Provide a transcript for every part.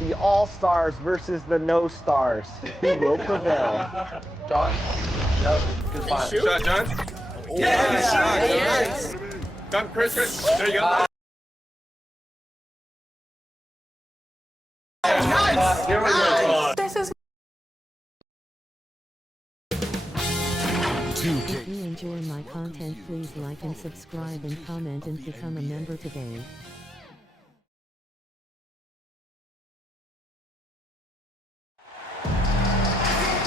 The all-stars versus the no-stars. Who will prevail? John? No. Good find. Shot, John? Yes! Come, Chris. There you go. Here we go. This is If you enjoy my content, please like and subscribe and comment and become a member today.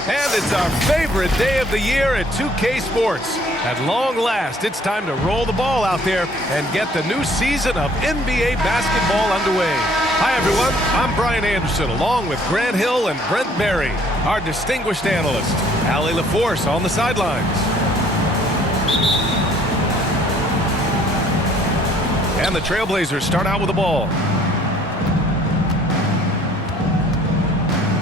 And it's our favorite day of the year at 2K Sports. At long last, it's time to roll the ball out there and get the new season of NBA basketball underway. Hi, everyone. I'm Brian Anderson, along with Grant Hill and Brent Berry, our distinguished analyst. Allie LaForce on the sidelines. And the Trailblazers start out with the ball.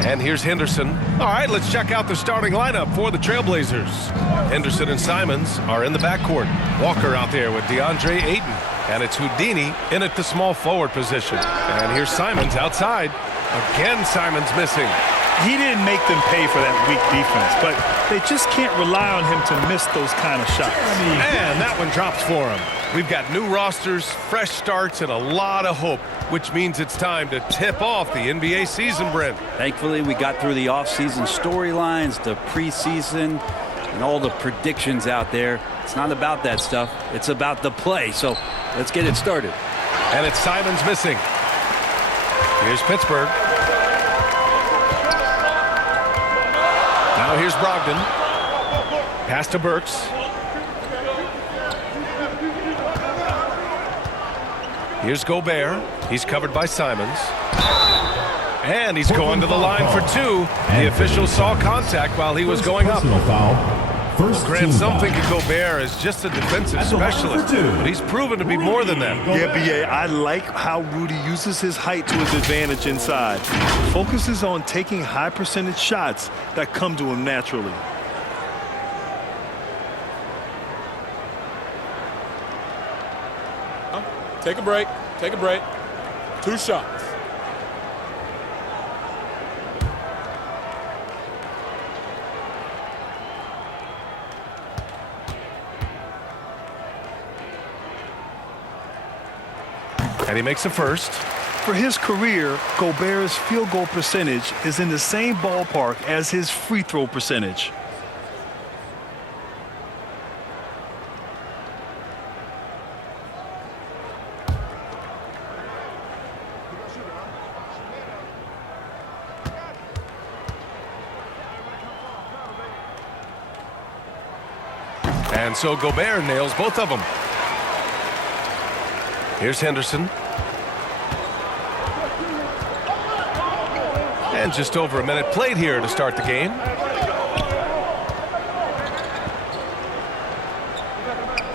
And here's Henderson. All right, let's check out the starting lineup for the Trailblazers. Henderson and Simons are in the backcourt. Walker out there with DeAndre Ayton. And it's Houdini in at the small forward position. And here's Simons outside. Again, Simons missing. He didn't make them pay for that weak defense, but they just can't rely on him to miss those kind of shots. And that one drops for him. We've got new rosters, fresh starts, and a lot of hope, which means it's time to tip off the NBA season, Brent. Thankfully, we got through the offseason storylines, the preseason, and all the predictions out there. It's not about that stuff. It's about the play. So let's get it started. And it's Simons missing. Here's Pittsburgh. Now here's Brogdon. Pass to Burks. Here's Gobert. He's covered by Simons. And he's going to the line for two. The official saw contact while he was going up. Grant, some think of Gobert as just a defensive specialist, but he's proven to be more than that. Yeah, B.A., I like how Rudy uses his height to his advantage inside. Focuses on taking high percentage shots that come to him naturally. Take a break. Take a break. 2 shots. And he makes the first. For his career, Gobert's field goal percentage is in the same ballpark as his free throw percentage. And so Gobert nails both of them. Here's Henderson. And just over a minute played here to start the game.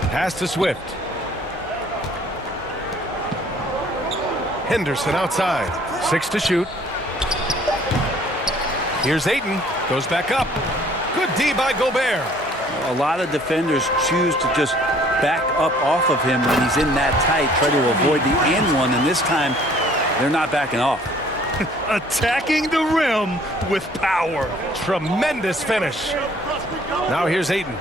Pass to Swift. Henderson outside. 6 to shoot. Here's Ayton. Goes back up. Good D by Gobert. A lot of defenders choose to just back up off of him when he's in that tight, try to avoid the and one, and this time they're not backing off. Attacking the rim with power. Tremendous finish. Now here's Ayton.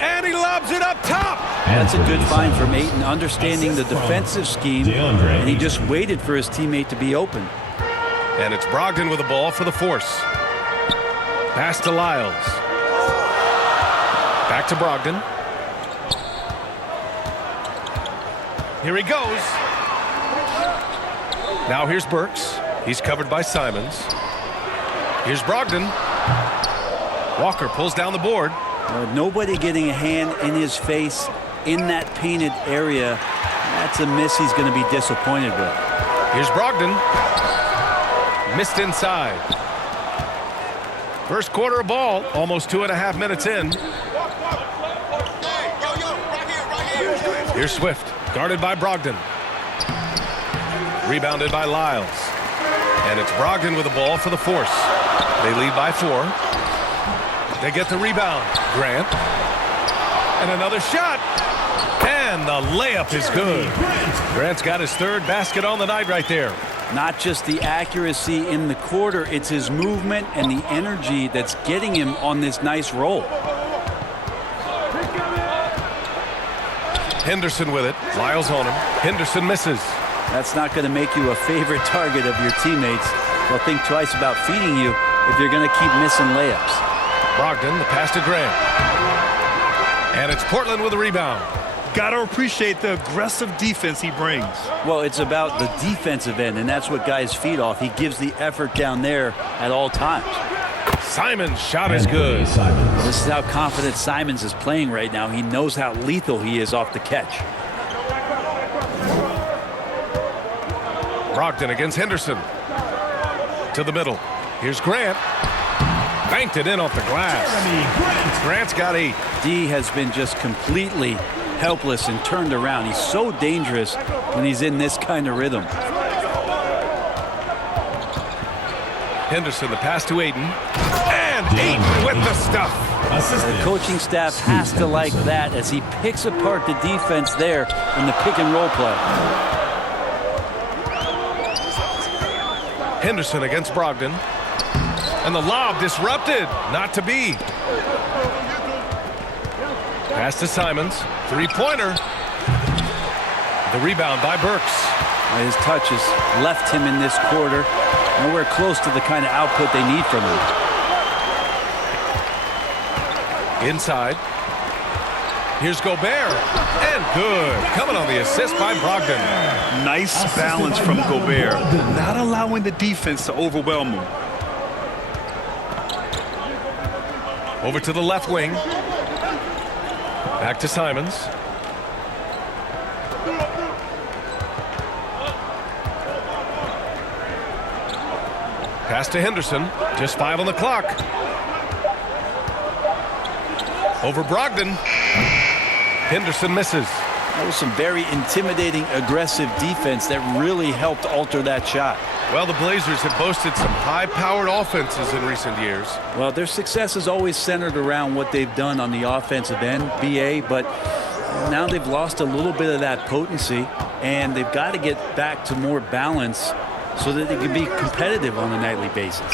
And he lobs it up top. That's a good find from Ayton, understanding the defensive scheme, and he just waited for his teammate to be open. And it's Brogdon with the ball for the Force. Pass to Lyles. Back to Brogdon. Here he goes. Now here's Burks. He's covered by Simons. Here's Brogdon. Walker pulls down the board. Nobody getting a hand in his face in that painted area. That's a miss he's going to be disappointed with. Here's Brogdon. Missed inside. First quarter of ball, almost 2.5 minutes in. Here's Swift, guarded by Brogdon. Rebounded by Lyles. And it's Brogdon with the ball for the Force. They lead by 4. They get the rebound. Grant. And another shot. And the layup is good. Grant's got his 3rd basket on the night right there. Not just the accuracy in the quarter, it's his movement and the energy that's getting him on this nice roll. Henderson with it. Lyles on him. Henderson misses. That's not going to make you a favorite target of your teammates. They'll think twice about feeding you if you're going to keep missing layups. Brogdon, the pass to Grant. And it's Portland with a rebound. Gotta appreciate the aggressive defense he brings. Well, it's about the defensive end, and that's what guys feed off. He gives the effort down there at all times. Simon's shot is good. This is how confident Simons is playing right now. He knows how lethal he is off the catch. Brogdon against Henderson. To the middle. Here's Grant. Banked it in off the glass. Grant's got 8. D has been just completely helpless and turned around. He's so dangerous when he's in this kind of rhythm. Henderson, the pass to Ayton. And Ayton with the stuff. The coaching staff has to like that as he picks apart the defense there in the pick and roll play. Henderson against Brogdon. And the lob disrupted. Not to be. Pass to Simons. Three-pointer. The rebound by Burks. His touch has left him in this quarter. Nowhere close to the kind of output they need from him. Inside. Here's Gobert. And good. Coming on the assist by Brogdon. Nice balance from Gobert. Not allowing the defense to overwhelm him. Over to the left wing. Back to Simons. Pass to Henderson. Just 5 on the clock. Over Brogdon. Henderson misses. That was some very intimidating, aggressive defense that really helped alter that shot. Well, the Blazers have boasted some high-powered offenses in recent years. Well, their success is always centered around what they've done on the offensive end, BA, but now they've lost a little bit of that potency, and they've got to get back to more balance so that they can be competitive on a nightly basis.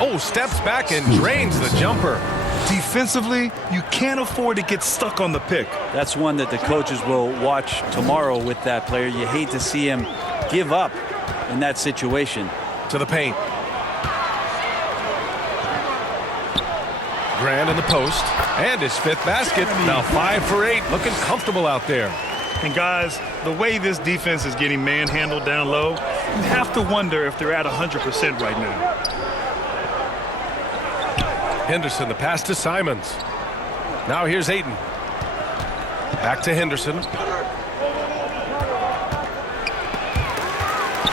Oh, steps back and drains the jumper. Defensively, you can't afford to get stuck on the pick. That's one that the coaches will watch tomorrow with that player. You hate to see him give up in that situation. To the paint. Grant in the post. And his 5th basket. Now 5 for 8. Looking comfortable out there. And guys, the way this defense is getting manhandled down low, you have to wonder if they're at 100% right now. Henderson, the pass to Simons. Now here's Ayton. Back to Henderson.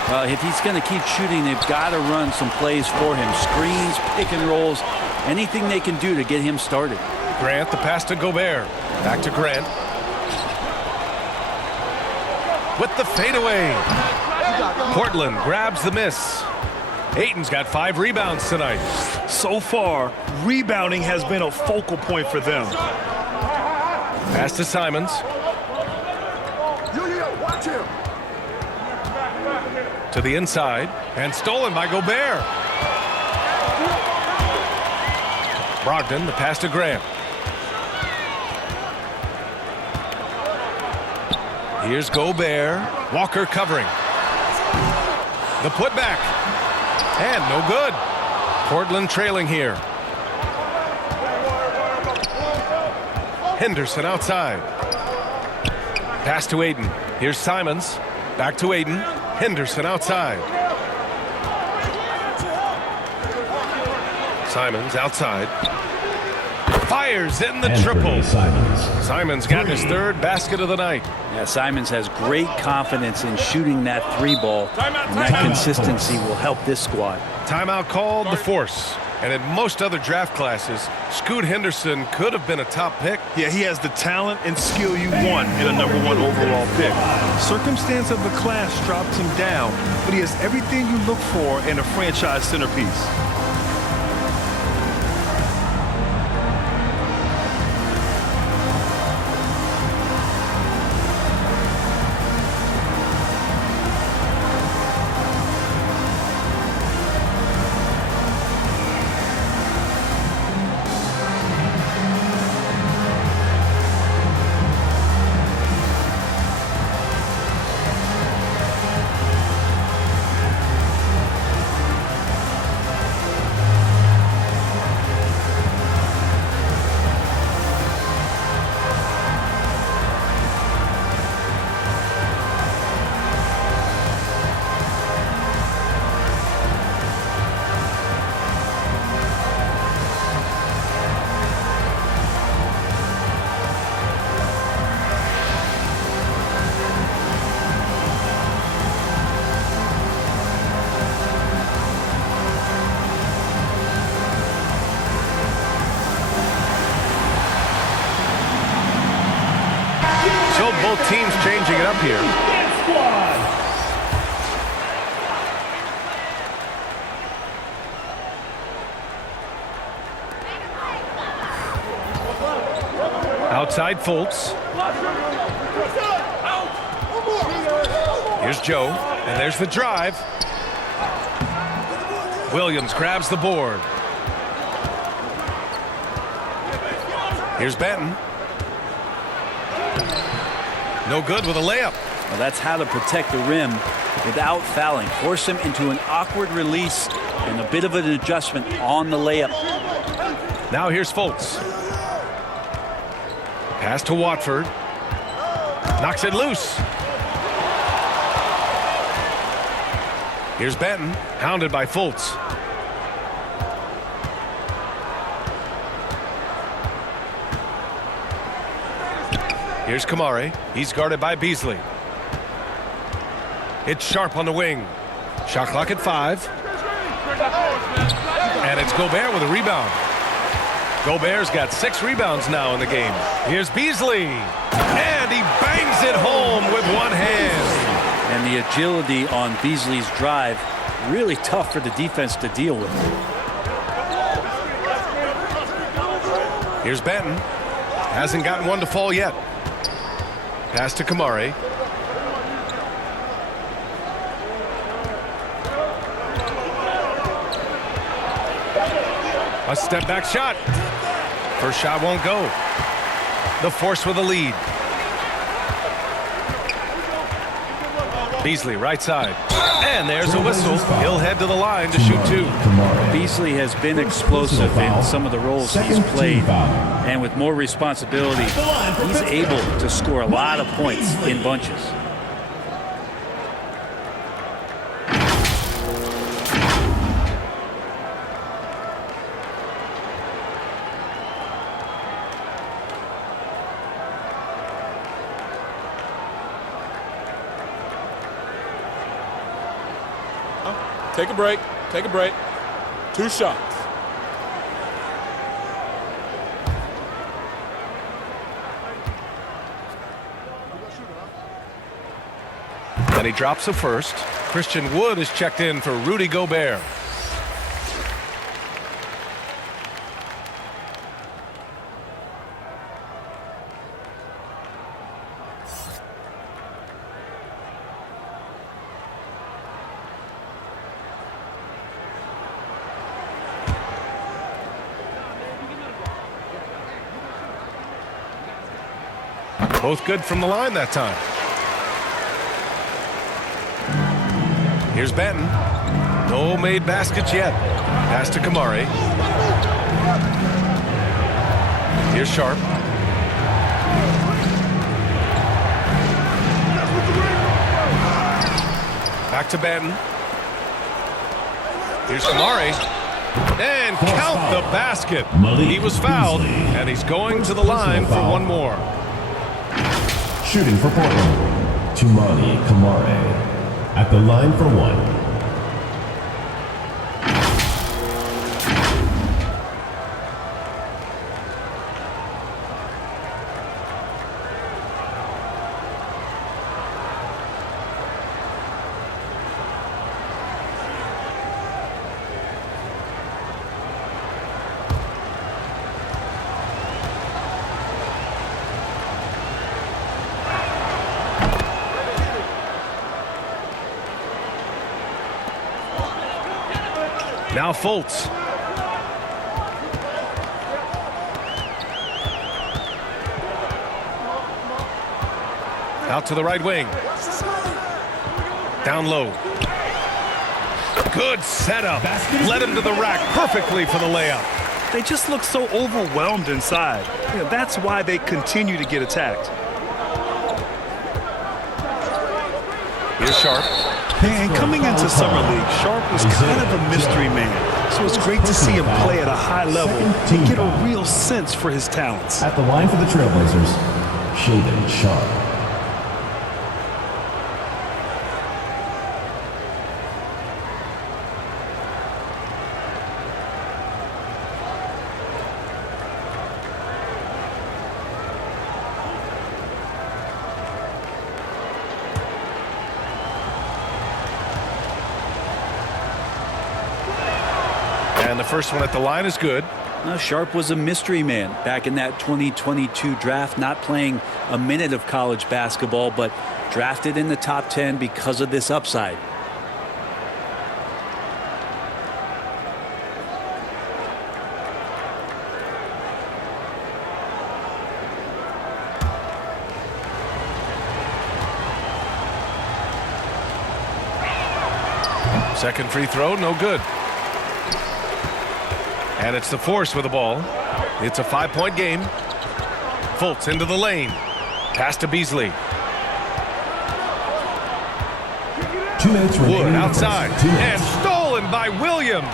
If he's going to keep shooting, they've got to run some plays for him. Screens, pick and rolls, anything they can do to get him started. Grant, the pass to Gobert. Back to Grant. With the fadeaway. Portland grabs the miss. Ayton's got 5 rebounds tonight. So far, rebounding has been a focal point for them. Pass to Simons. Watch him. To the inside. And stolen by Gobert. Brogdon, the pass to Grant. Here's Gobert. Walker covering. The putback. And no good. Portland trailing here. Henderson outside. Pass to Ayton. Here's Simons. Back to Ayton. Henderson outside. Simons outside. Fires in the triple. Simons got his 3rd basket of the night. Yeah, Simons has great confidence in shooting that 3 ball, and that consistency will help this squad. Timeout called, the Force. And in most other draft classes, Scoot Henderson could have been a top pick. Yeah, he has the talent and skill you want in a #1 overall pick. Circumstance of the class dropped him down, but he has everything you look for in a franchise centerpiece. both teams changing it up here. Outside Fultz. Here's Joe, and there's the drive. Williams grabs the board. Here's Benton. No good with a layup. Well, that's how to protect the rim without fouling. Force him into an awkward release and a bit of an adjustment on the layup. Now here's Fultz. Pass to Watford. Knocks it loose. Here's Benton, hounded by Fultz. Here's Kamari. He's guarded by Beasley. It's Sharp on the wing. Shot clock at 5. And it's Gobert with a rebound. Gobert's got 6 rebounds now in the game. Here's Beasley. And he bangs it home with one hand. And the agility on Beasley's drive, really tough for the defense to deal with. Here's Benton. Hasn't gotten one to fall yet. Pass to Kamari. A step back shot. First shot won't go. The Force with a lead. Beasley right side. And there's a whistle. He'll head to the line to shoot 2. Beasley has been explosive in some of the roles he's played. And with more responsibility, he's able to score a lot of points in bunches. Take a break. Take a break. 2 shots. And he drops the first. Christian Wood is checked in for Rudy Gobert. Both good from the line that time. Here's Benton. No made baskets yet. Pass to Kamari. Here's Sharp. Back to Benton. Here's Kamari. And count the basket. He was fouled, and he's going to the line for one more. Shooting for Portland, Toumani Camara at the line for 1. Now Fultz. Out to the right wing. Down low. Good setup. Led him to the rack perfectly for the layup. They just look so overwhelmed inside. You know, that's why they continue to get attacked. Here's Sharp. And coming into Summer League, Sharp was kind of a mystery man. So it's great to see him play at a high level and get a real sense for his talents. At the line for the Trailblazers, Shaedon Sharp. And the first one at the line is good. Sharp was a mystery man back in that 2022 draft, not playing a minute of college basketball, but drafted in the top 10 because of this upside. Second free throw, no good. And it's the Force with the ball. It's a 5-point game. Fultz into the lane. Pass to Beasley. 2 minutes remaining. Wood outside. 2 minutes. And stolen by Williams.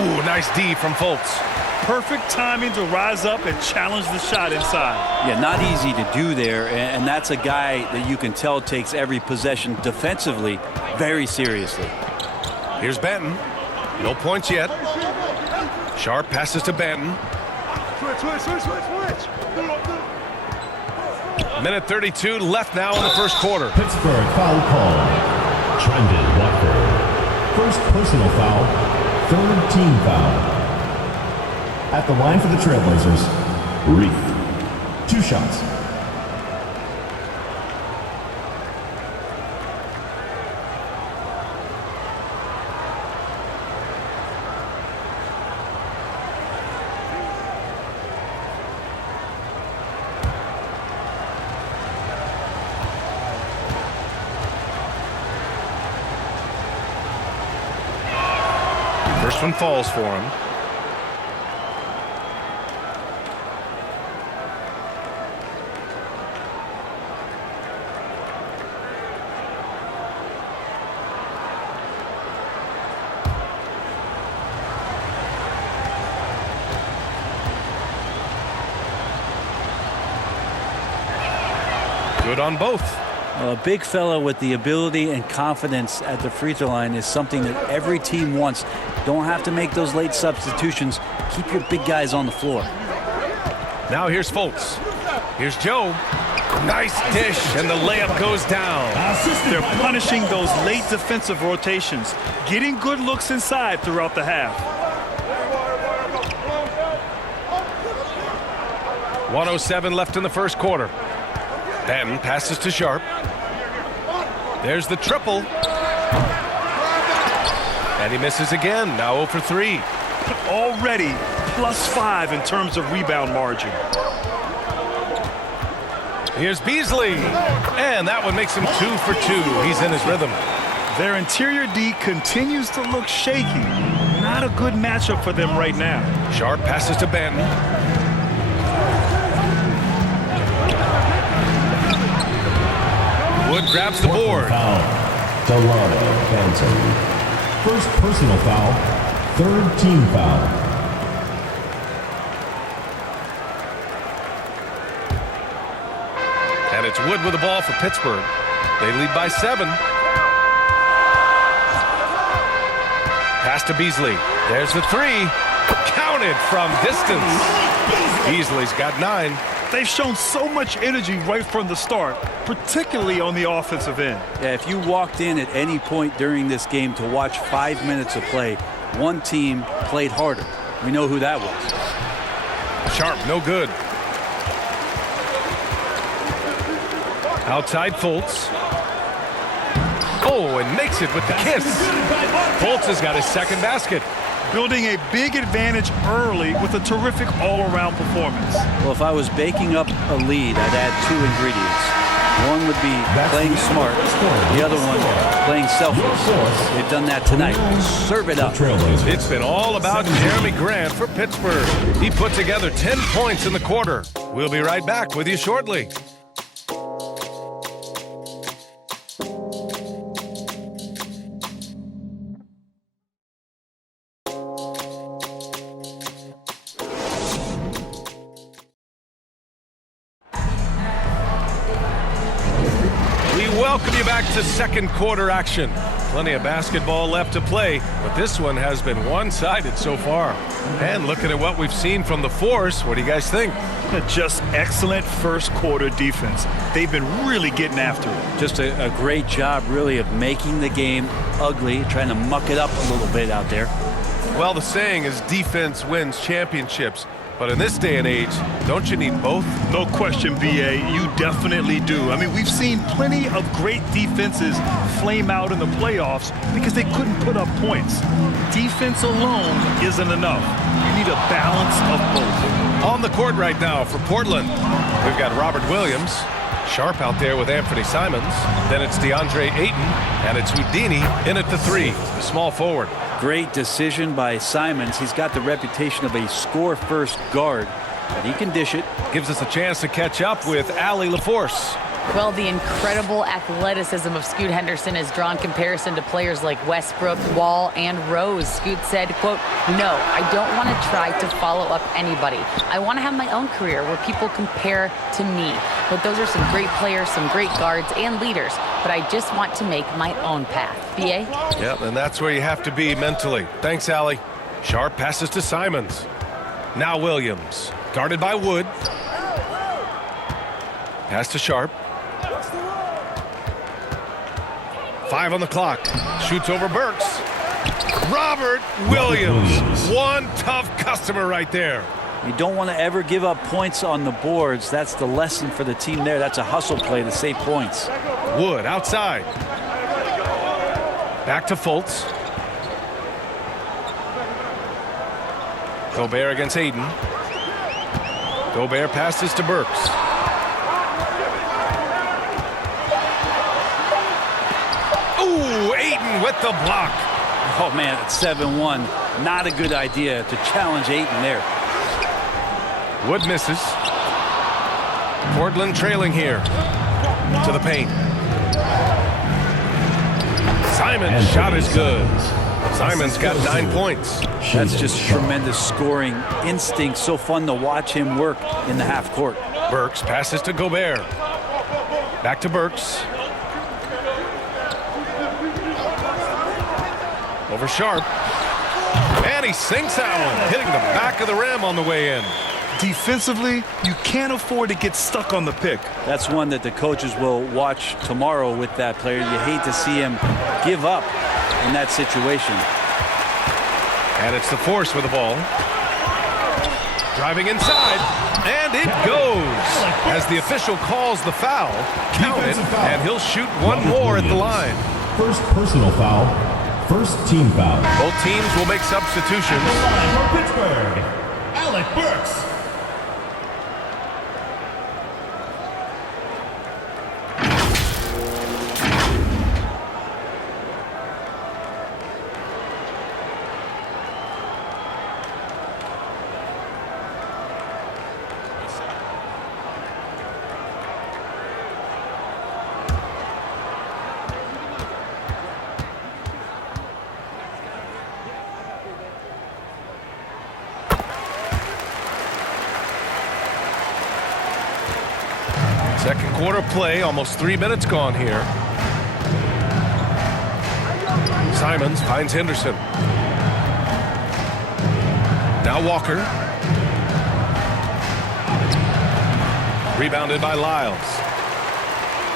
Ooh, nice D from Fultz. Perfect timing to rise up and challenge the shot inside. Yeah, not easy to do there, and that's a guy that you can tell takes every possession defensively very seriously. Here's Benton. No points yet. Sharp passes to Benton. Minute 32 left now in the first quarter. Pittsburgh foul call. Trendon Watford. First personal foul. Third team foul. At the line for the Trailblazers, Reith. 2 shots. First one falls for him. Good on both. A big fella with the ability and confidence at the free throw line is something that every team wants. Don't have to make those late substitutions. Keep your big guys on the floor. Now here's Fultz. Here's Joe. Nice dish, and the layup goes down. They're punishing those late defensive rotations, getting good looks inside throughout the half. 1:07 left in the first quarter. Benton passes to Sharp. There's the triple. And he misses again. Now 0 for 3. Already +5 in terms of rebound margin. Here's Beasley. And that one makes him 2 for 2. He's in his rhythm. Their interior D continues to look shaky. Not a good matchup for them right now. Sharp passes to Benton. Wood grabs the board. Foul. Delano Benton. First personal foul. Third team foul. And it's Wood with the ball for Pittsburgh. They lead by 7. Pass to Beasley. There's the 3. Counted from distance. Beasley's got 9. They've shown so much energy right from the start, particularly on the offensive end. Yeah, if you walked in at any point during this game to watch 5 minutes of play, one team played harder. We know who that was. Sharp, no good. Outside Fultz. Oh, and makes it with the kiss. Fultz has got his second basket. Building a big advantage early with a terrific all-around performance. Well, if I was baking up a lead, I'd add 2 ingredients. One would be playing smart. The other one, playing selfless. They've done that tonight. Serve it up. It's been all about Jeremy Grant for Pittsburgh. He put together 10 points in the quarter. We'll be right back with you shortly. Welcome you back to second quarter action. Plenty of basketball left to play, but this one has been one-sided so far. And looking at what we've seen from the Force, what do you guys think? Just excellent first quarter defense. They've been really getting after it. Just a great job, really, of making the game ugly, trying to muck it up a little bit out there. Well, the saying is defense wins championships. But in this day and age, don't you need both? No question, B.A. You definitely do. I mean, we've seen plenty of great defenses flame out in the playoffs because they couldn't put up points. Defense alone isn't enough. You need a balance of both. On the court right now for Portland, we've got Robert Williams. Sharp out there with Anthony Simons. Then it's DeAndre Ayton, and it's Houdini in at the 3, the small forward. Great decision by Simons. He's got the reputation of a score-first guard, but he can dish it. Gives us a chance to catch up with Allie LaForce. Well, the incredible athleticism of Scoot Henderson has drawn comparison to players like Westbrook, Wall, and Rose. Scoot said, quote, "No, I don't want to try to follow up anybody. I want to have my own career where people compare to me. But those are some great players, some great guards, and leaders. But I just want to make my own path." B.A.? Yep, and that's where you have to be mentally. Thanks, Allie. Sharp passes to Simons. Now Williams, guarded by Wood. Pass to Sharp. 5 on the clock. Shoots over Burks. Robert Williams. One tough customer right there. You don't want to ever give up points on the boards. That's the lesson for the team there. That's a hustle play to save points. Wood outside. Back to Fultz. Gobert against Ayton. Gobert passes to Burks. Ooh, Ayton with the block. Oh, man, it's 7-1. Not a good idea to challenge Ayton there. Wood misses. Portland trailing here. To the paint. Simon's shot is good. Simon's got 9 points. That's just tremendous scoring instinct. So fun to watch him work in the half court. Burks passes to Gobert. Back to Burks. Over Sharp. And he sinks that one, hitting the back of the rim on the way in. Defensively, you can't afford to get stuck on the pick. That's one that the coaches will watch tomorrow with that player. You hate to see him give up in that situation. And it's the Force with the ball. Driving inside, and it goes. As the official calls the foul, count it, and he'll shoot one more at the line. First personal foul, first team foul. Both teams will make substitutions. For Pittsburgh, Alec Burks. Second quarter play, almost 3 minutes gone here. Simons finds Henderson. Now Walker. Rebounded by Lyles.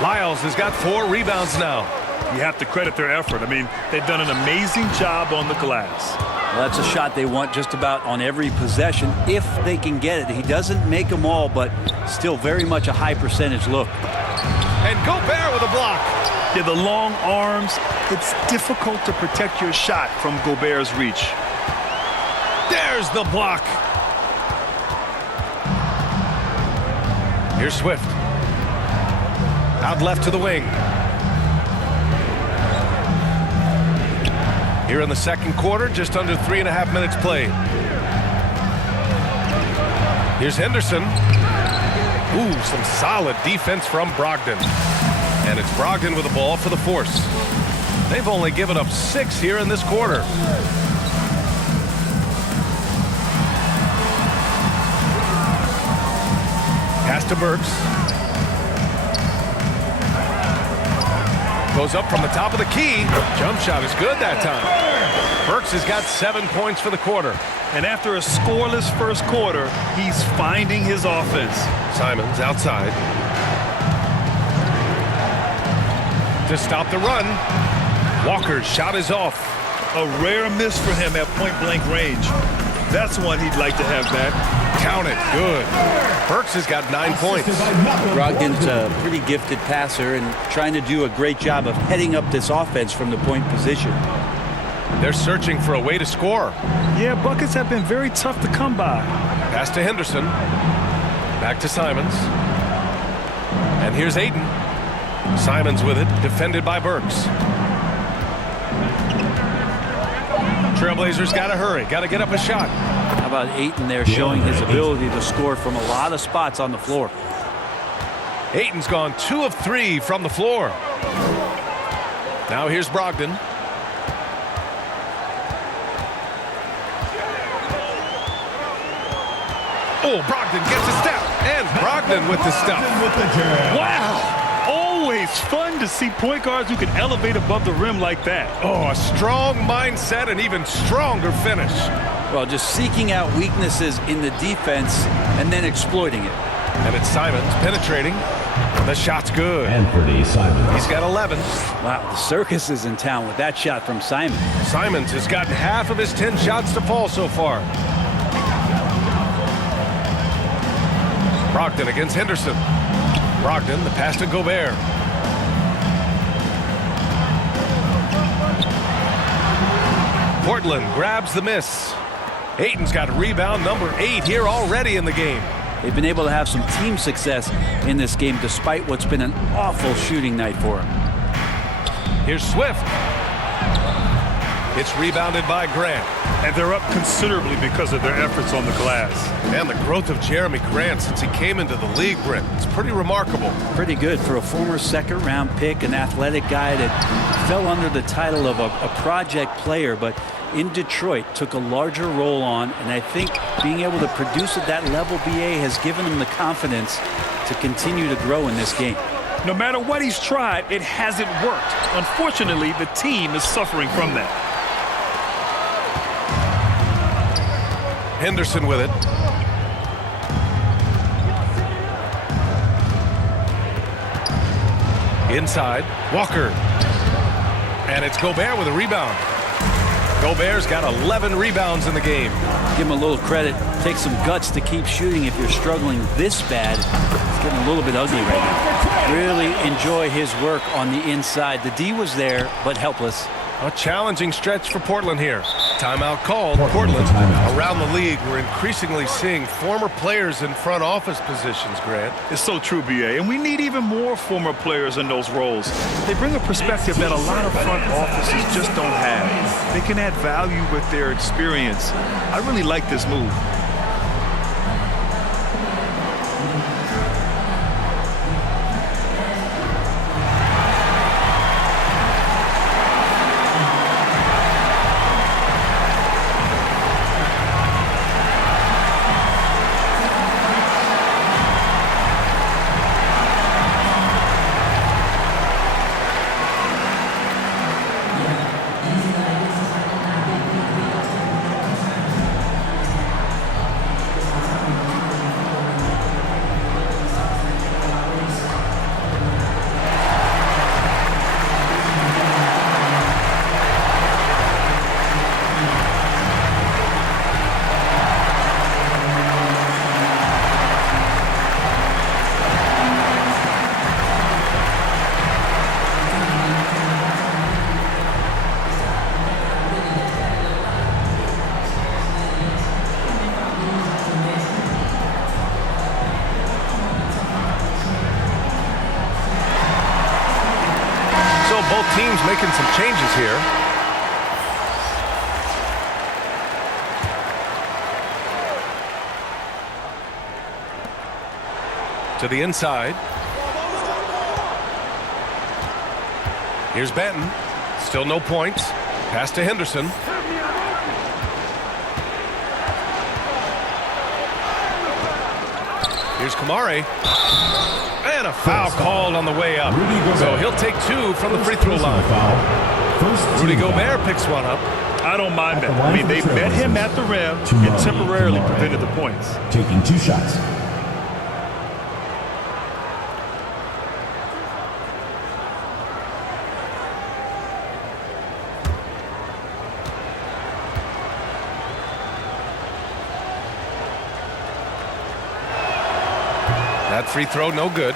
Lyles has got 4 rebounds now. You have to credit their effort. I mean, they've done an amazing job on the glass. Well, that's a shot they want just about on every possession if they can get it. He doesn't make them all, but still very much a high percentage look. And Gobert with a block. Yeah, the long arms, it's difficult to protect your shot from Gobert's reach. There's the block. Here's Swift. Out left to the wing. Here in the second quarter, just under 3.5 minutes played. Here's Henderson. Ooh, some solid defense from Brogdon. And it's Brogdon with the ball for the Force. They've only given up 6 here in this quarter. Pass to Burks. Goes up from the top of the key. Jump shot is good that time. Burks has got 7 points for the quarter. And after a scoreless first quarter, he's finding his offense. Simons outside. To stop the run. Walker's shot is off. A rare miss for him at point-blank range. That's one he'd like to have back. Count it. Good. Burks has got 9 points. Brogdon's a pretty gifted passer and trying to do a great job of heading up this offense from the point position. They're searching for a way to score. Yeah, buckets have been very tough to come by. Pass to Henderson. Back to Simons. And here's Ayton. Simons with it, defended by Burks. Trailblazers got to hurry, got to get up a shot. How about Ayton there showing his ability to score from a lot of spots on the floor. Ayton's gone 2 of 3 from the floor. Now here's Brogdon. Oh, Brogdon gets a step, and Brogdon with the stuff. Wow! Always fun to see point guards who can elevate above the rim like that. Oh, a strong mindset and even stronger finish. Well, just seeking out weaknesses in the defense and then exploiting it. And it's Simons penetrating. The shot's good. Anthony Simons. He's got 11. Wow, the circus is in town with that shot from Simons. Simons has gotten half of his 10 shots to fall so far. Brogdon against Henderson. Brogdon, the pass to Gobert. Portland grabs the miss. Ayton's got rebound number 8 here already in the game. They've been able to have some team success in this game despite what's been an awful shooting night for them. Here's Swift. It's rebounded by Grant. And they're up considerably because of their efforts on the glass. And the growth of Jeremy Grant since he came into the league, Brent, it's pretty remarkable. Pretty good for a former second-round pick, an athletic guy that fell under the title of a project player, but in Detroit took a larger role on, and I think being able to produce at that level, BA, has given him the confidence to continue to grow in this game. No matter what he's tried, it hasn't worked. Unfortunately, the team is suffering from that. Henderson with it. Inside, Walker. And it's Gobert with a rebound. Gobert's got 11 rebounds in the game. Give him a little credit. Take some guts to keep shooting if you're struggling this bad. It's getting a little bit ugly right now. Really enjoy his work on the inside. The D was there, but helpless. A challenging stretch for Portland here. Timeout called. Portland. Around the league, we're increasingly seeing former players in front office positions, Grant. It's so true, BA, and we need even more former players in those roles. They bring a perspective that a lot of front offices just don't have. They can add value with their experience. I really like this move. Both teams making some changes here. To the inside. Here's Benton. Still no points. Pass to Henderson. Here's Kamari. And a Foul called on the way up. So he'll take 2 from the free throw line. Rudy Gobert picks one up. I don't mind that. I mean, they met him at the rim and temporarily prevented the points. Taking 2 shots. That free throw, no good.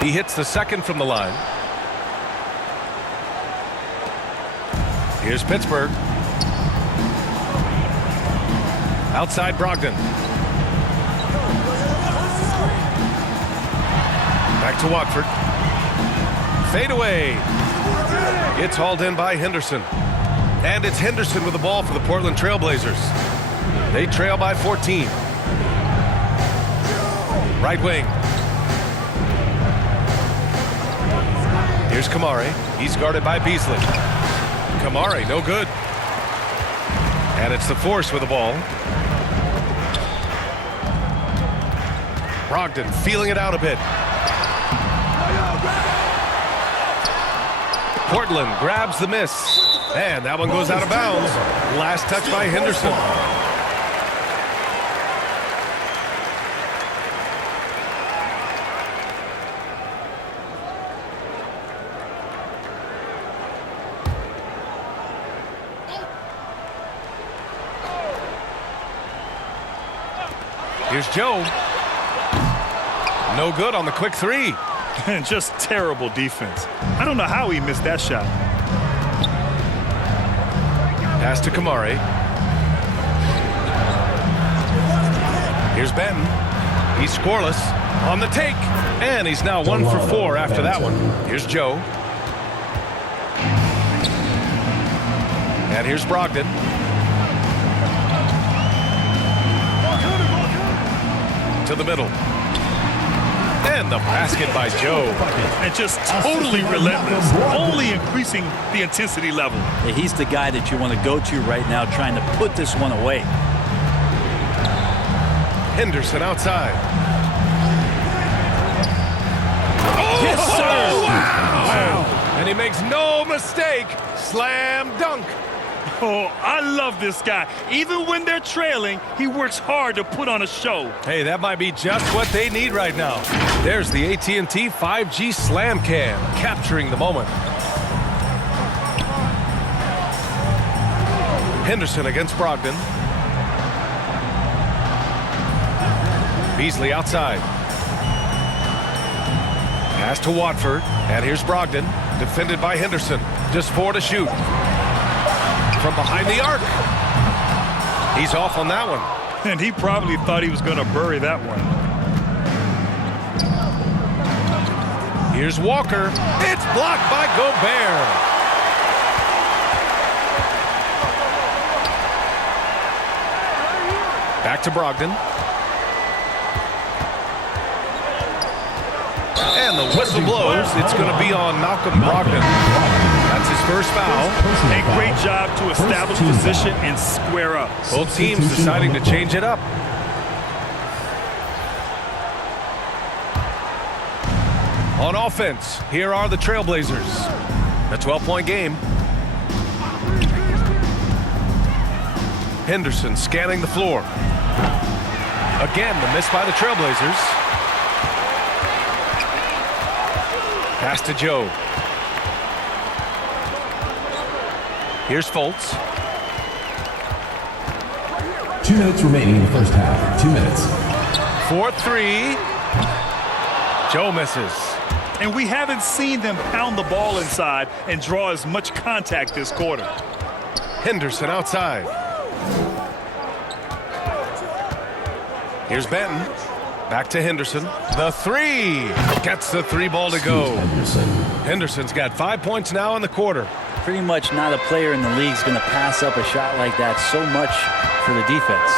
He hits the second from the line. Here's Pittsburgh. Outside Brogdon. Back to Watford. Fade away. It's hauled in by Henderson. And it's Henderson with the ball for the Portland Trailblazers. They trail by 14. Right wing. Here's Kamari. He's guarded by Beasley. Kamari, no good. And it's the Force with the ball. Brogdon feeling it out a bit. Portland grabs the miss. And that one goes out of bounds. Last touch by Henderson. Here's Joe. No good on the quick 3. Just terrible defense. I don't know how he missed that shot. Pass to Kamari. Here's Benton. He's scoreless on the take. And he's now 1 for 4 after that one. Here's Joe. And here's Brogdon. To the middle. And the basket by Joe. And just totally relentless, only increasing the intensity level. He's the guy that you want to go to right now, trying to put this one away. Henderson outside. Oh, yes, sir! Wow! And he makes no mistake. Slam dunk. Oh, I love this guy. Even when they're trailing, he works hard to put on a show. Hey, that might be just what they need right now. There's the AT&T 5G Slam Cam, capturing the moment. Henderson against Brogdon. Beasley outside. Pass to Watford, and here's Brogdon, defended by Henderson. Just 4 to shoot. From behind the arc. He's off on that one. And he probably thought he was going to bury that one. Here's Walker. It's blocked by Gobert. Back to Brogdon. And the whistle blows. It's going to be on Malcolm Brogdon. That's his first foul. A great job to establish position and square up. Both teams deciding to change it up. On offense, here are the Trailblazers. A 12-point game. Henderson scanning the floor. Again, the miss by the Trailblazers. Pass to Joe. Here's Fultz. 2 minutes remaining in the first half. 2 minutes. 4-3. Joe misses. And we haven't seen them pound the ball inside and draw as much contact this quarter. Henderson outside. Here's Benton. Back to Henderson. The 3. Gets the 3 ball to go. Henderson's got 5 points now in the quarter. Pretty much not a player in the league is going to pass up a shot like that so much for the defense.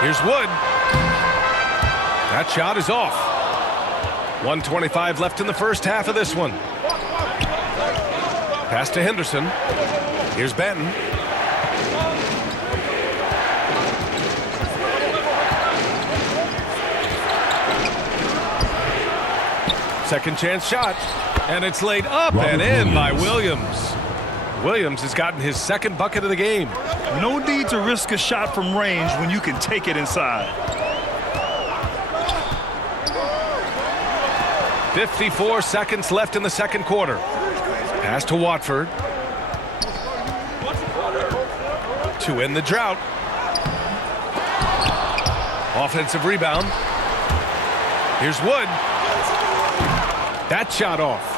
Here's Wood. That shot is off. 1:25 left in the first half of this one. Pass to Henderson. Here's Benton. Second chance shot. And it's laid up and in by Williams. Williams has gotten his second bucket of the game. No need to risk a shot from range when you can take it inside. 54 seconds left in the second quarter. Pass to Watford. To end the drought. Offensive rebound. Here's Wood. That shot off.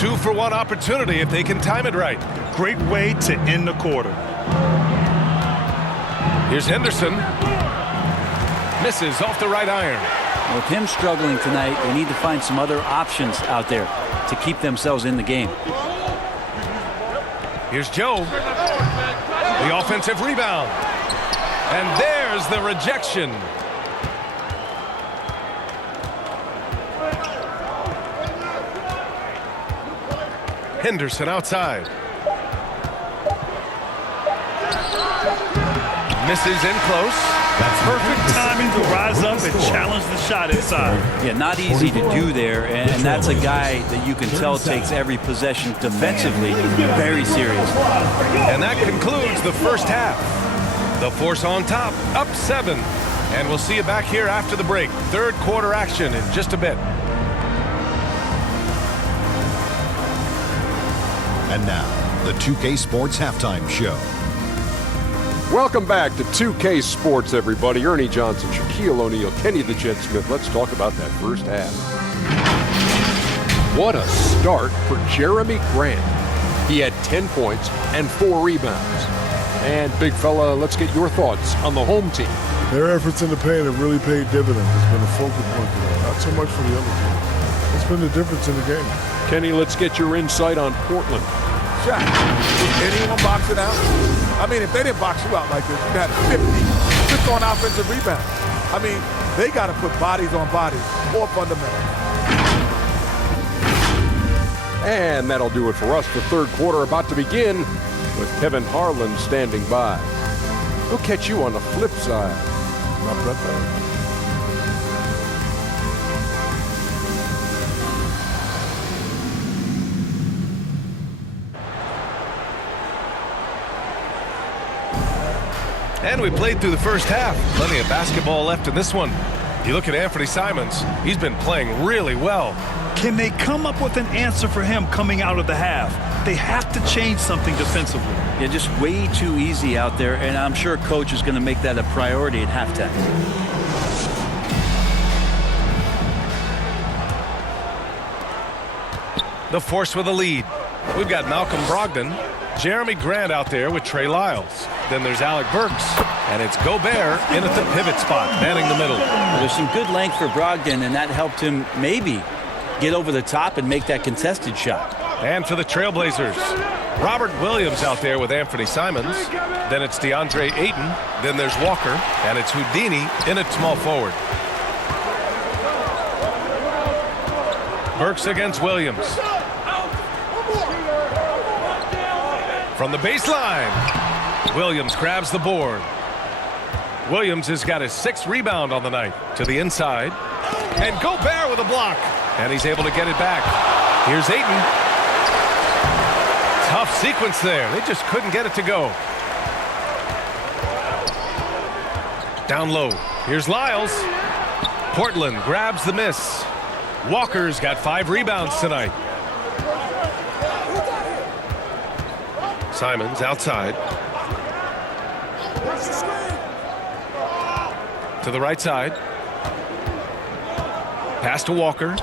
2-for-1 opportunity if they can time it right. Great way to end the quarter. Here's Henderson. Misses off the right iron. With him struggling tonight, they need to find some other options out there to keep themselves in the game. Here's Joe. The offensive rebound. And there's the rejection. Henderson outside. Misses in close. That's perfect timing to rise up and challenge the shot inside. Yeah, not easy to do there, and that's a guy that you can tell takes every possession defensively very serious. And that concludes the first half. The Force on top, up 7. And we'll see you back here after the break. Third quarter action in just a bit. And now, the 2K Sports Halftime Show. Welcome back to 2K Sports, everybody. Ernie Johnson, Shaquille O'Neal, Kenny the Jet Smith. Let's talk about that first half. What a start for Jeremy Grant. He had 10 points and 4 rebounds. And, big fella, let's get your thoughts on the home team. Their efforts in the paint have really paid dividends. It's been a focal point for them. Not so much for the other team. It's been the difference in the game. Kenny, let's get your insight on Portland. Shot. Did anyone box it out? I mean, if they didn't box you out like this, you had 50 just on offensive rebound. I mean, they got to put bodies on bodies or fundamentals. And that'll do it for us. The third quarter about to begin with Kevin Harlan standing by. We'll catch you on the flip side. Not that bad. And we played through the first half. Plenty of basketball left in this one. You look at Anthony Simons. He's been playing really well. Can they come up with an answer for him coming out of the half? They have to change something defensively. Yeah, just way too easy out there, and I'm sure coach is going to make that a priority at halftime. The Force with a lead. We've got Malcolm Brogdon, Jeremy Grant out there with Trey Lyles. Then there's Alec Burks, and it's Gobert in at the pivot spot, manning the middle. There's some good length for Brogdon, and that helped him maybe get over the top and make that contested shot. And for the Trailblazers, Robert Williams out there with Anthony Simons. Then it's DeAndre Ayton. Then there's Walker, and it's Houdini in at small forward. Burks against Williams. From the baseline, Williams grabs the board. Williams has got his 6th rebound on the night. To the inside. And Gobert with a block. And he's able to get it back. Here's Ayton. Tough sequence there. They just couldn't get it to go. Down low. Here's Lyles. Portland grabs the miss. Walker's got 5 rebounds tonight. Simons outside. To the right side. Pass to Walker.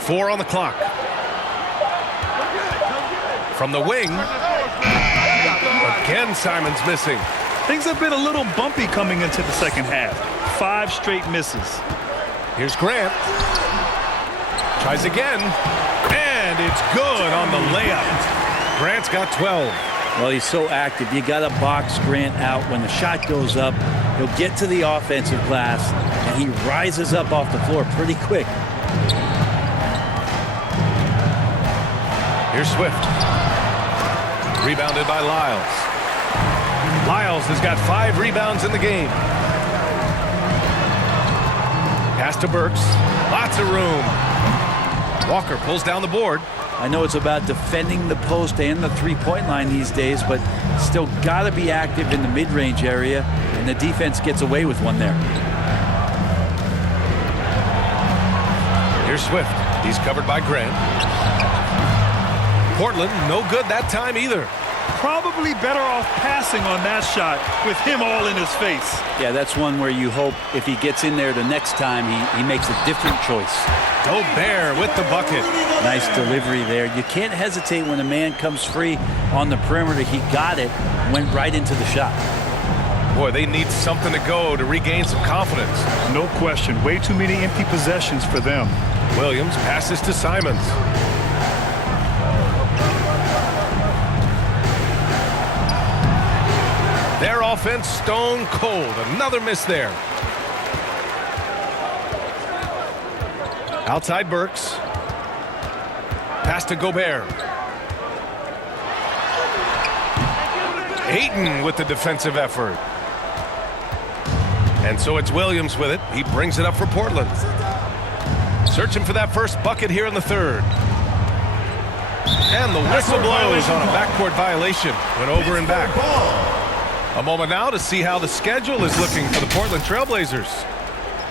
4 on the clock. From the wing. Again, Simons missing. Things have been a little bumpy coming into the second half. 5 straight misses. Here's Grant. Tries again. And it's good on the layup. Grant's got 12. Well, he's so active. You got to box Grant out. When the shot goes up, he'll get to the offensive glass, and he rises up off the floor pretty quick. Here's Swift. Rebounded by Lyles. Lyles has got 5 rebounds in the game. Pass to Burks. Lots of room. Walker pulls down the board. I know it's about defending the post and the three-point line these days, but still got to be active in the mid-range area, and the defense gets away with one there. Here's Swift. He's covered by Grant. Portland, no good that time either. Probably better off passing on that shot with him all in his face. Yeah, that's one where you hope if he gets in there the next time, he makes a different choice. Gobert with the bucket. Nice delivery there. You can't hesitate when a man comes free on the perimeter. He got it, went right into the shot. Boy, they need something to go to regain some confidence. No question. Way too many empty possessions for them. Williams passes to Simons. Their offense stone cold. Another miss there. Outside Burks. Pass to Gobert. Ayton with the defensive effort. And so it's Williams with it. He brings it up for Portland. Searching for that first bucket here in the third. And the whistle blows on a backcourt violation. Went over and back. A moment now to see how the schedule is looking for the Portland Trailblazers.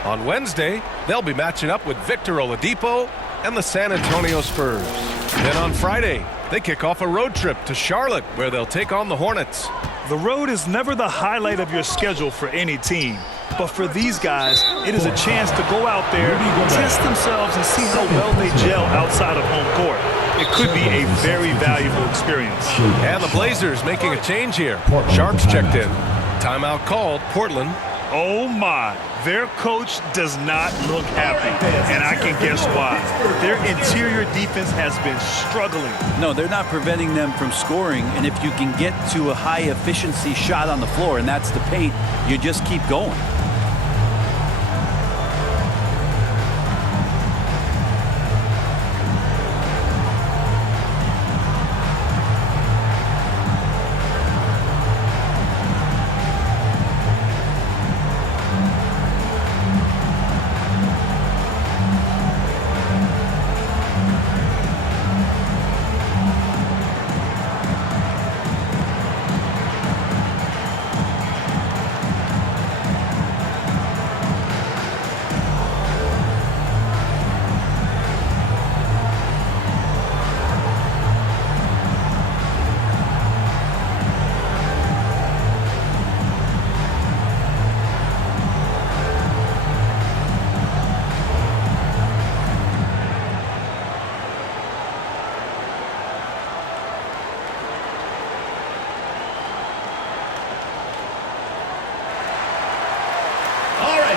On Wednesday, they'll be matching up with Victor Oladipo and the San Antonio Spurs. Then on Friday, they kick off a road trip to Charlotte, where they'll take on the Hornets. The road is never the highlight of your schedule for any team. But for these guys, it is a chance to go out there, test themselves, and see how well they gel outside of home court. It could be a very valuable experience. And the Blazers making a change here. Sharp's checked in. Timeout called. Portland. Oh my, their coach does not look happy, and I can guess why. Their interior defense has been struggling. No, they're not preventing them from scoring, and if you can get to a high efficiency shot on the floor, and that's the paint, you just keep going.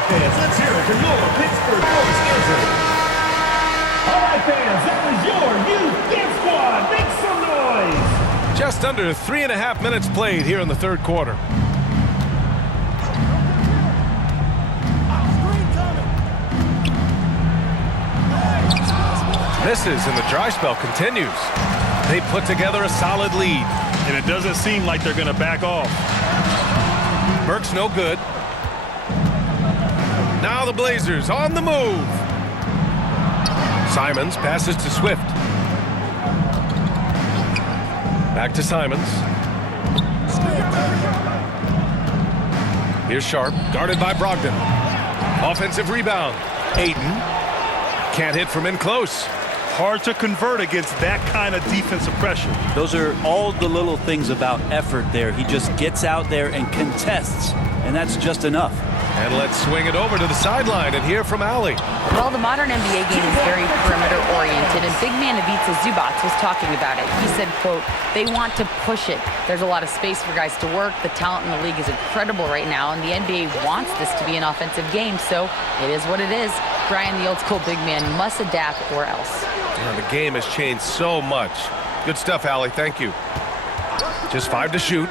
Fans, let's hear it for your Pittsburgh Sports Answer. All right, fans, that was your youth dance squad. Make some noise. Just under 3.5 minutes played here in the third quarter. Misses and the dry spell continues. They put together a solid lead. And it doesn't seem like they're going to back off. Burks no good. Now the Blazers on the move. Simons passes to Swift. Back to Simons. Here's Sharp, guarded by Brogdon. Offensive rebound. Ayton can't hit from in close. Hard to convert against that kind of defensive pressure. Those are all the little things about effort there. He just gets out there and contests, and that's just enough. And let's swing it over to the sideline and hear from Allie. Well, the modern NBA game is very perimeter-oriented, and big man Ivica Zubac was talking about it. He said, quote, they want to push it. There's a lot of space for guys to work. The talent in the league is incredible right now, and the NBA wants this to be an offensive game, so it is what it is. Brian, the old-school big man, must adapt or else. The game has changed so much. Good stuff, Allie. Thank you. Just 5 to shoot.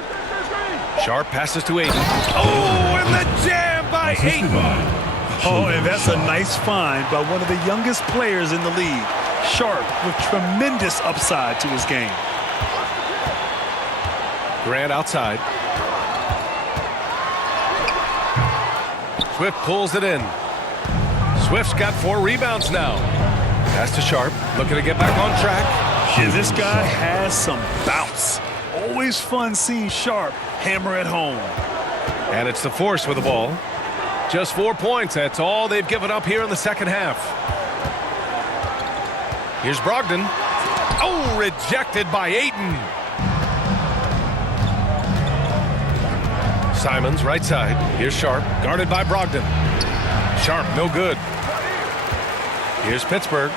Sharp passes to Aiden. Oh, and the jam by Aiden. Oh, and that's a nice find by one of the youngest players in the league. Sharp with tremendous upside to his game. Grant outside. Swift pulls it in. Swift's got 4 rebounds now. Pass to Sharp, looking to get back on track. And this guy has some bounce. Always fun seeing Sharp hammer at home. And it's the Force with the ball. Just 4 points. That's all they've given up here in the second half. Here's Brogdon. Oh, rejected by Ayton. Simons right side. Here's Sharp, guarded by Brogdon. Sharp, no good. Here's Pittsburgh.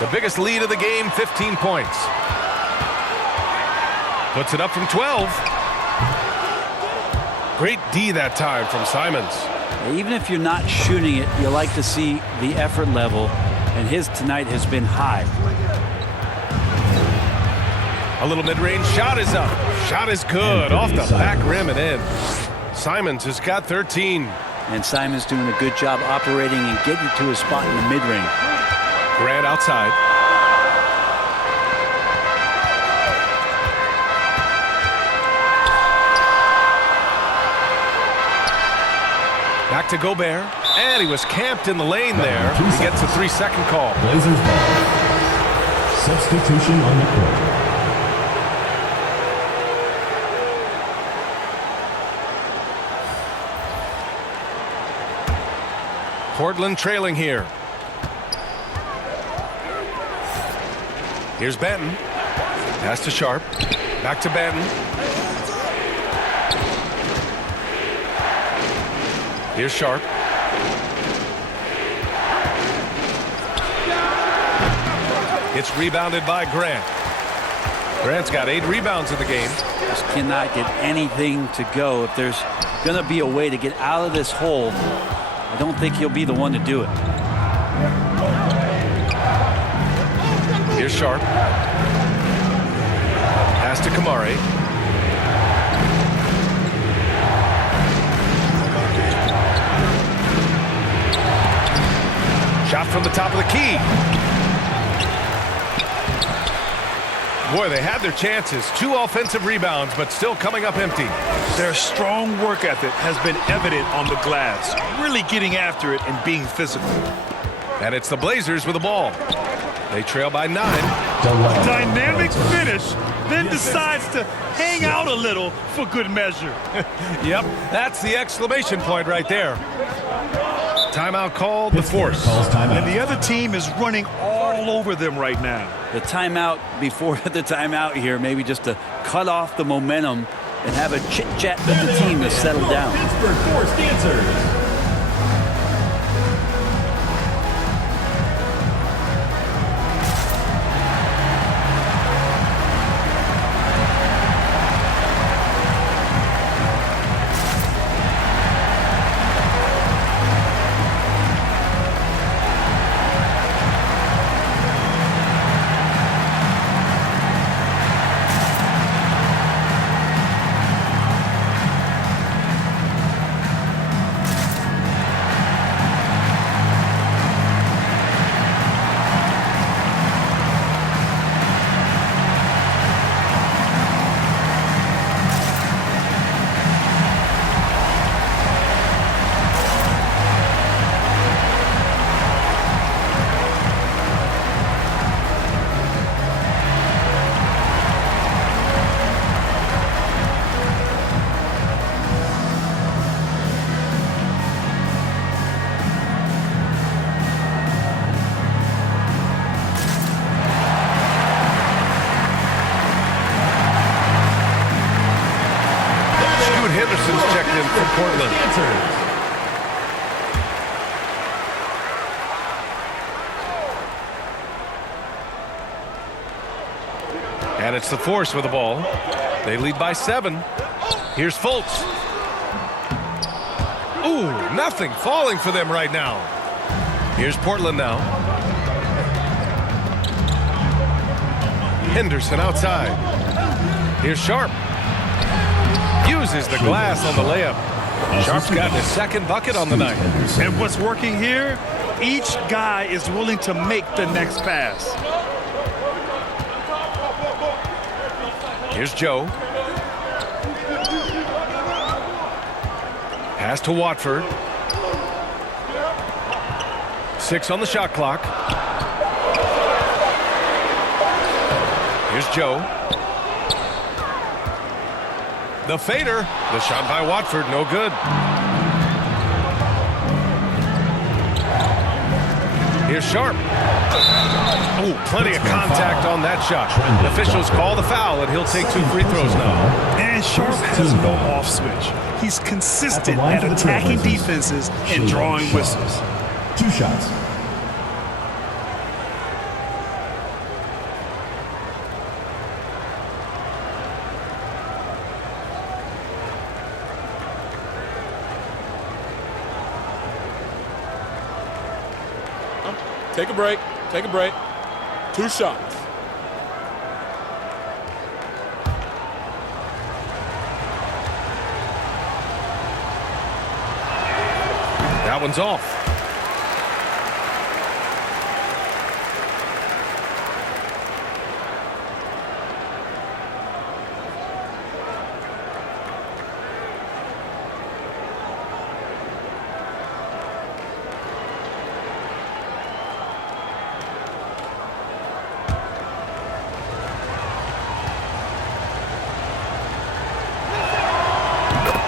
The biggest lead of the game, 15 points. Puts it up from 12. Great D that time from Simons. Even if you're not shooting it, you like to see the effort level, and his tonight has been high. A little mid-range shot is up. Shot is good, off the back rim and in. Simons has got 13. And Simons doing a good job operating and getting to his spot in the mid-range. Grant outside. Back to Gobert, and he was camped in the lane there. He gets a 3-second call. Blazers ball. Substitution on the court. Portland trailing here. Here's Benton. Pass to Sharp. Back to Benton. Here's Sharp. It's rebounded by Grant. Grant's got 8 rebounds in the game. Just cannot get anything to go. If there's going to be a way to get out of this hole, I don't think he'll be the one to do it. Here's Sharp. Pass to Kamari. Shot from the top of the key. Boy, they had their chances. 2 offensive rebounds, but still coming up empty. Their strong work ethic has been evident on the glass, really getting after it and being physical. And it's the Blazers with the ball. They trail by 9. A dynamic finish, then decides to hang out a little for good measure. Yep, that's the exclamation point right there. Timeout called, the Force. And the other team is running all over them right now. The timeout before the timeout here, maybe just to cut off the momentum and have a chit-chat with the team to settle down. Pittsburgh Force dancers. Henderson's checked in for Portland. And it's the Force with the ball. They lead by 7. Here's Fultz. Ooh, nothing falling for them right now. Here's Portland now. Henderson outside. Here's Sharp. Uses the glass on the layup. Sharp's got his second bucket on the night. And what's working here? Each guy is willing to make the next pass. Here's Joe. Pass to Watford. 6 on the shot clock. Here's Joe. The fader. The shot by Watford, no good. Here's Sharp. Oh, plenty of contact on that shot. Officials call the foul, and he'll take 2 free throws now. And Sharp has no off switch. He's consistent at attacking defenses and drawing whistles. 2 shots. Take a break. Take a break. 2 shots. That one's off.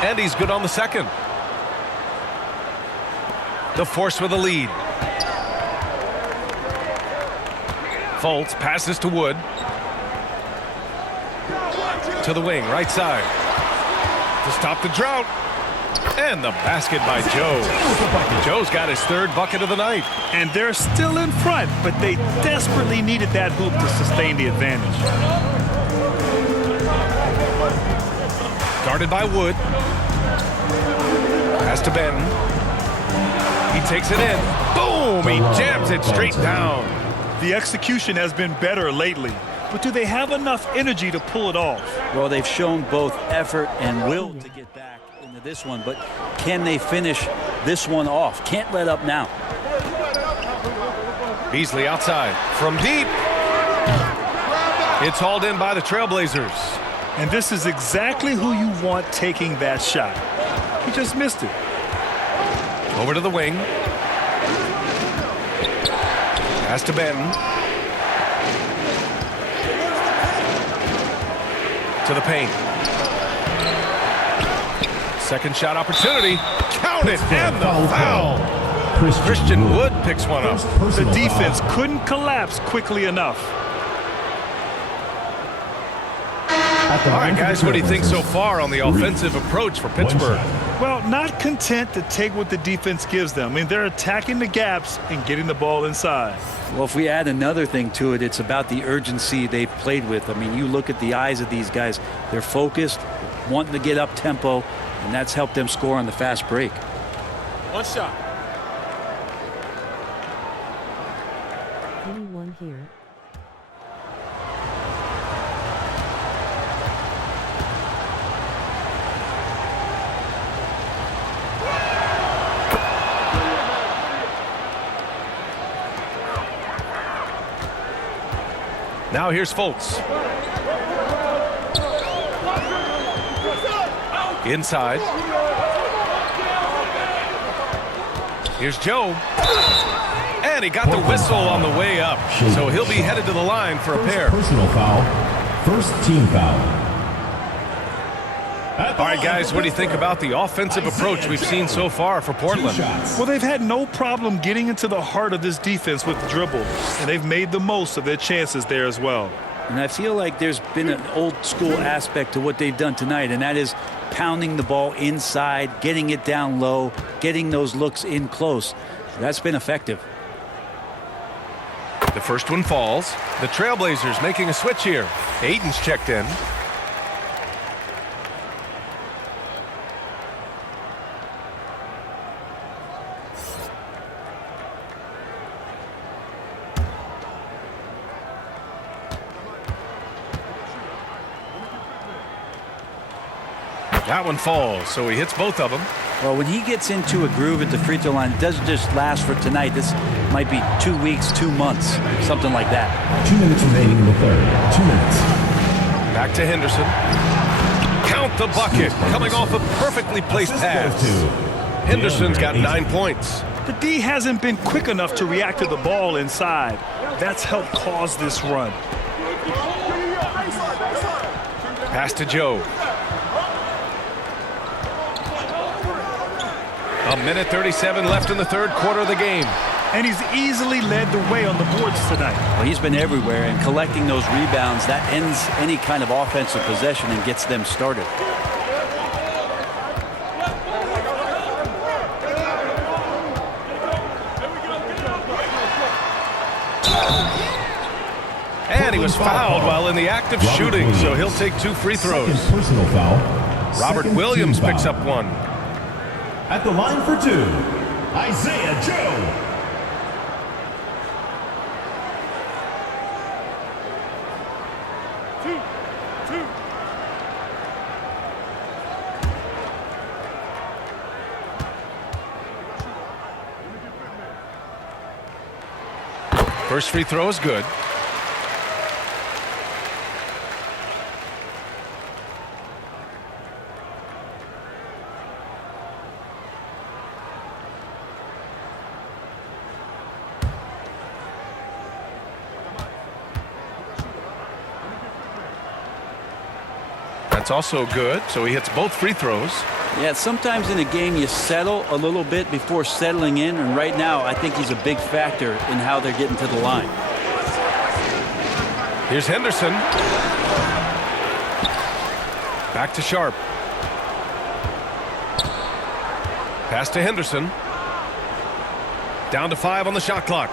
And he's good on the second. The Force with a lead. Fultz passes to Wood. To the wing, right side. To stop the drought. And the basket by Joe. Joe's got his 3rd bucket of the night. And they're still in front, but they desperately needed that hoop to sustain the advantage. Guarded by Wood. Pass to Benton. He takes it in. Boom! He jams it straight down. The execution has been better lately, but do they have enough energy to pull it off? Well, they've shown both effort and will to get back into this one, but can they finish this one off? Can't let up now. Beasley outside. From deep. It's hauled in by the Trailblazers. And this is exactly who you want taking that shot. He just missed it. Over to the wing. Pass to Benton. To the paint. Second shot opportunity. Count it, and the foul. Christian Wood picks one up. The defense couldn't collapse quickly enough. All right, guys, what do you think so far on the offensive approach for Pittsburgh? Well, not content to take what the defense gives them. I mean, they're attacking the gaps and getting the ball inside. Well, if we add another thing to it, it's about the urgency they've played with. I mean, you look at the eyes of these guys. They're focused, wanting to get up tempo, and that's helped them score on the fast break. 1 shot. Anyone here? Now here's Fultz. Inside. Here's Joe. And he got the whistle on the way up. So he'll be headed to the line for a pair. Personal foul. First team foul. All right, guys, what do you think about the offensive approach we've seen so far for Portland? Well, they've had no problem getting into the heart of this defense with the dribble, and they've made the most of their chances there as well. And I feel like there's been an old school aspect to what they've done tonight, and that is pounding the ball inside, getting it down low, getting those looks in close. That's been effective. The first one falls. The Trailblazers making a switch here. Aiden's checked in. That one falls, so he hits both of them. Well, when he gets into a groove at the free throw line, it doesn't just last for tonight. This might be 2 weeks, 2 months, something like that. 2 minutes remaining in the third. 2 minutes. Back to Henderson. Count the bucket. Coming off a perfectly placed pass. Henderson's got 9 points. The D hasn't been quick enough to react to the ball inside. That's helped cause this run. Pass to Joe. 1:37 left in the third quarter of the game. And he's easily led the way on the boards tonight. Well, he's been everywhere, and collecting those rebounds, that ends any kind of offensive possession and gets them started. And he was fouled while in the act of shooting, so he'll take 2 free throws. Second personal foul. Robert Second Williams team picks foul. up 1. At the line for 2, Isaiah Joe. First free throw is good. That's also good, so he hits both free throws. Yeah, sometimes in a game you settle a little bit before settling in, and right now I think he's a big factor in how they're getting to the line. Here's Henderson. Back to Sharp. Pass to Henderson. Down to 5 on the shot clock.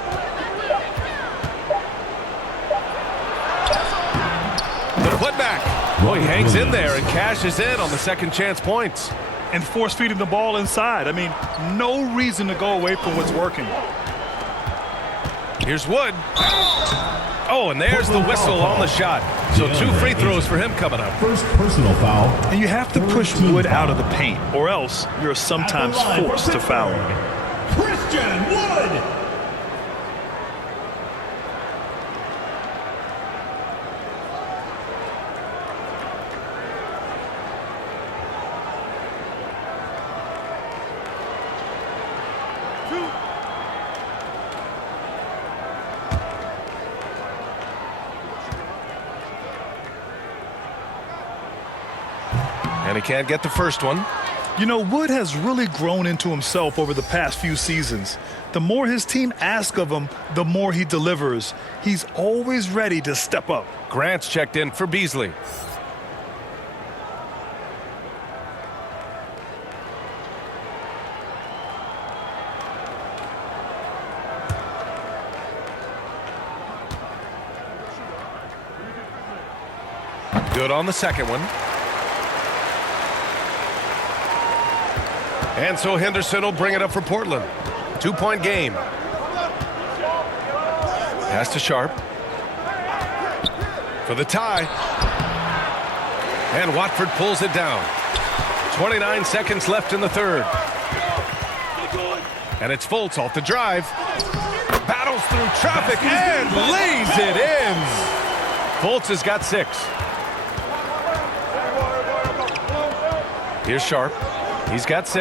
The putback. Oh, he hangs in there and cashes in on the second chance points. And force feeding the ball inside. I mean, no reason to go away from what's working. Here's Wood. Oh, and there's the whistle on the shot. So 2 free throws for him coming up. First personal foul. And you have to push Wood out of the paint, or else you're sometimes forced to foul him. Christian Wood. And he can't get the first one. You know, Wood has really grown into himself over the past few seasons. The more his team asks of him, the more he delivers. He's always ready to step up. Grant's checked in for Beasley. Good on the second one. And so Henderson will bring it up for Portland. 2-point game. Pass to Sharp. For the tie. And Watford pulls it down. 29 seconds left in the third. And it's Fultz off the drive. Battles through traffic and lays it in. Fultz has got 6. Here's Sharp. He's got 6.